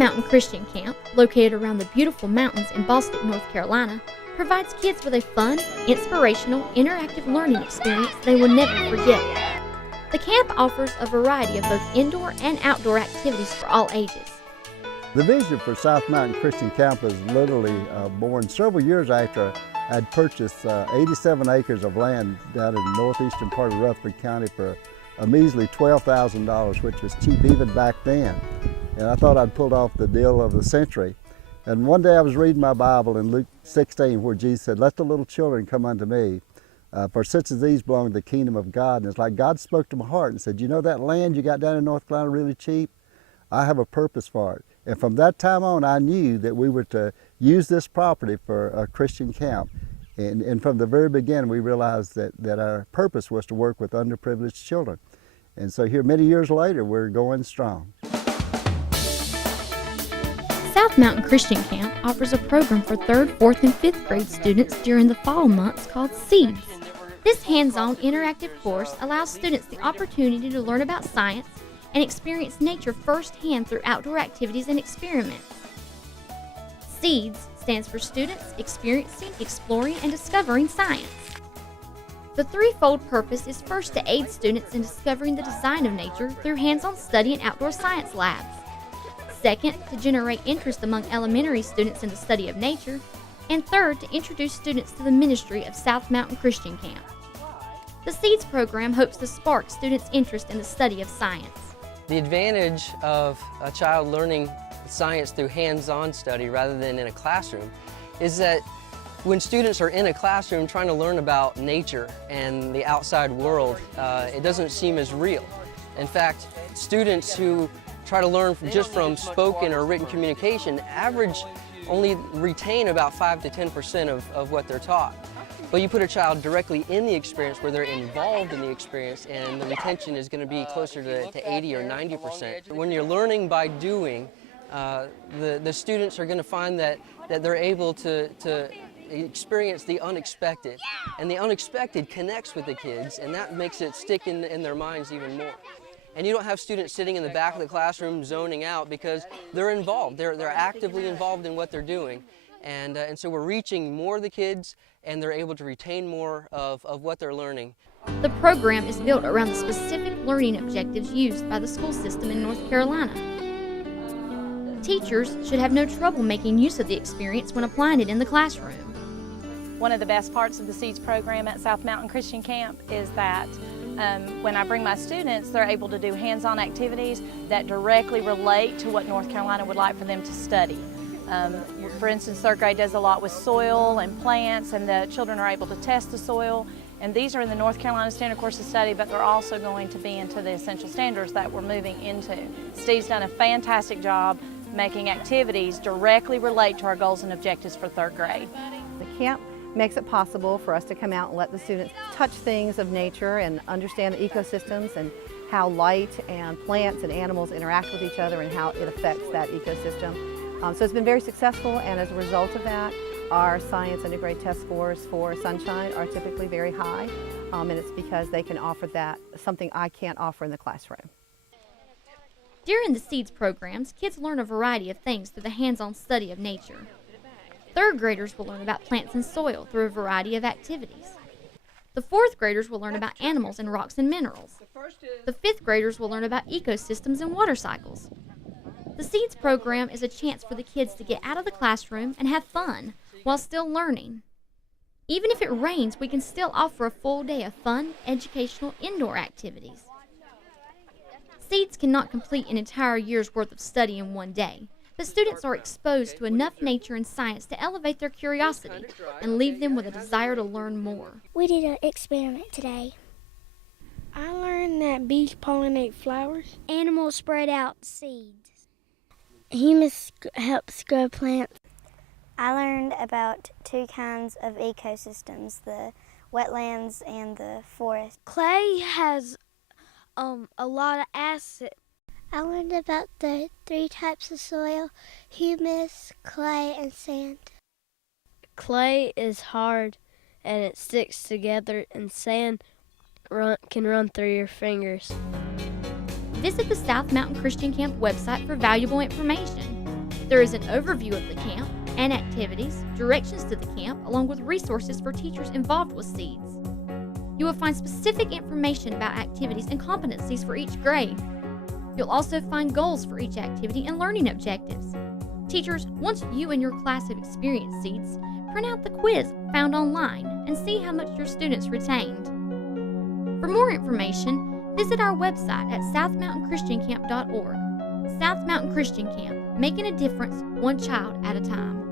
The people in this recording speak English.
Mountain Christian Camp, located around the beautiful mountains in Bostic, North Carolina, provides kids with a fun, inspirational, interactive learning experience they will never forget. The camp offers a variety of both indoor and outdoor activities for all ages. The vision for South Mountain Christian Camp was literally born several years after I'd purchased 87 acres of land down in the northeastern part of Rutherford County for a measly $12,000, which was cheap even back then. And I thought I'd pulled off the deal of the century. And one day I was reading my Bible in Luke 16 where Jesus said, "Let the little children come unto me, for such as these belong to the kingdom of God." And it's like God spoke to my heart and said, "You know that land you got down in North Carolina really cheap? I have a purpose for it." And from that time on, I knew that we were to use this property for a Christian camp. And from the very beginning, we realized that our purpose was to work with underprivileged children. And so here, many years later, we're going strong. South Mountain Christian Camp offers a program for 3rd, 4th, and 5th grade students during the fall months called Seeds. This hands-on interactive course allows students the opportunity to learn about science and experience nature firsthand through outdoor activities and experiments. SEEDS stands for Students Experiencing, Exploring, and Discovering Science. The threefold purpose is first to aid students in discovering the design of nature through hands-on study in outdoor science labs. Second, to generate interest among elementary students in the study of nature. And third, to introduce students to the ministry of South Mountain Christian Camp. The SEEDS program hopes to spark students' interest in the study of science. The advantage of a child learning science through hands-on study rather than in a classroom is that when students are in a classroom trying to learn about nature and the outside world, it doesn't seem as real. In fact, students who try to learn just from spoken or written communication only retain about 5 to 10% of what they're taught. But you put a child directly in the experience where they're involved in the experience, and the retention is going to be closer to 80 or 90%. When you're learning by doing, the students are going to find that they're able to experience the unexpected. And the unexpected connects with the kids, and that makes it stick in their minds even more. And you don't have students sitting in the back of the classroom zoning out because they're involved. They're actively involved in what they're doing. And so we're reaching more of the kids, and they're able to retain more of what they're learning. The program is built around the specific learning objectives used by the school system in North Carolina. Teachers should have no trouble making use of the experience when applying it in the classroom. One of the best parts of the SEEDS program at South Mountain Christian Camp is that when I bring my students, they're able to do hands-on activities that directly relate to what North Carolina would like for them to study. For instance, 3rd grade does a lot with soil and plants, and the children are able to test the soil. And these are in the North Carolina Standard Course of Study, but they're also going to be into the essential standards that we're moving into. Steve's done a fantastic job making activities directly relate to our goals and objectives for 3rd grade. The camp makes it possible for us to come out and let the students touch things of nature and understand the ecosystems and how light and plants and animals interact with each other and how it affects that ecosystem. So it's been very successful, and as a result of that, our science integrated test scores for Sunshine are typically very high, and it's because they can offer that, something I can't offer in the classroom. During the SEEDS programs, kids learn a variety of things through the hands-on study of nature. 3rd graders will learn about plants and soil through a variety of activities. The 4th graders will learn about animals and rocks and minerals. The 5th graders will learn about ecosystems and water cycles. The SEEDS program is a chance for the kids to get out of the classroom and have fun while still learning. Even if it rains, we can still offer a full day of fun, educational, indoor activities. SEEDS cannot complete an entire year's worth of study in one day, but students are exposed to enough nature and science to elevate their curiosity and leave them with a desire to learn more. We did an experiment today. I learned that bees pollinate flowers. Animals spread out seeds. Humus helps grow plants. I learned about 2 kinds of ecosystems, the wetlands and the forest. Clay has a lot of acid. I learned about the 3 types of soil: humus, clay, and sand. Clay is hard and it sticks together, and sand can run through your fingers. Visit the South Mountain Christian Camp website for valuable information. There is an overview of the camp and activities, directions to the camp, along with resources for teachers involved with SEEDS. You will find specific information about activities and competencies for each grade. You'll also find goals for each activity and learning objectives. Teachers, once you and your class have experienced SEEDS, print out the quiz found online and see how much your students retained. For more information, visit our website at southmountainchristiancamp.org. South Mountain Christian Camp, making a difference one child at a time.